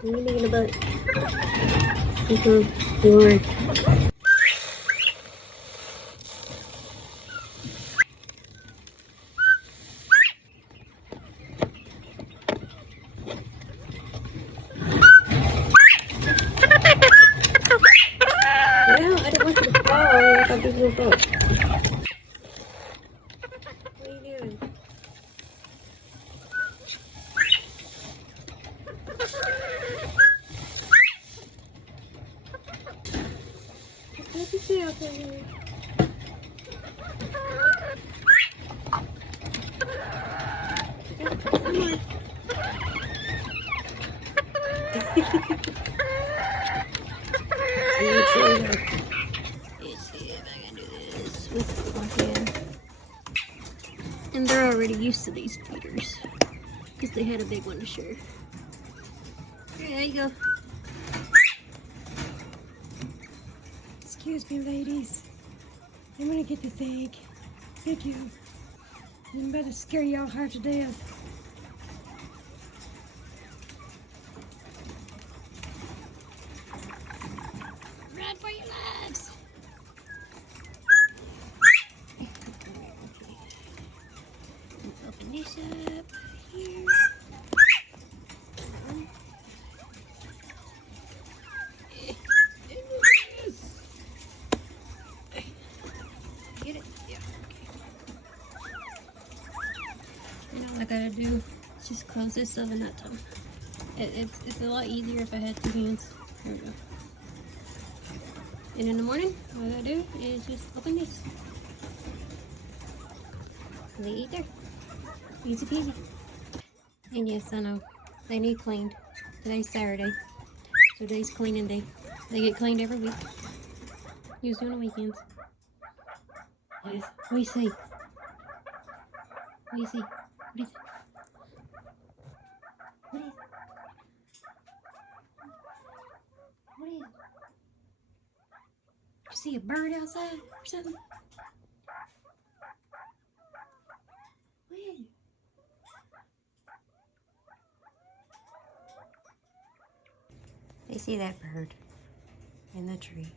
Give me in the butt. You are. Well, I don't want you to fall. I thought you were going to fall. What are you doing? Just let yourself in here. Come on. Let's see if I can do this with my hand. And they're already used to these feeders because they had a big one to share. Okay, there you go. Excuse me, ladies. I'm gonna get this egg. Thank you. I'm about to scare y'all half to death. Run for your lives. Let's open this up here. Get it? Yeah. You know what I gotta do? Just close this oven that time. It's a lot easier if I had two hands. There we go. And in the morning, all I gotta do is just open this. They eat there. Easy peasy. And yes, I know. They need cleaned. Today's Saturday. So today's cleaning day. They get cleaned every week. Usually on the weekends. Yes. What do you see? What do you see? What is it? What is it? What is it? You see a bird outside or something? What is it? They see that bird in the tree.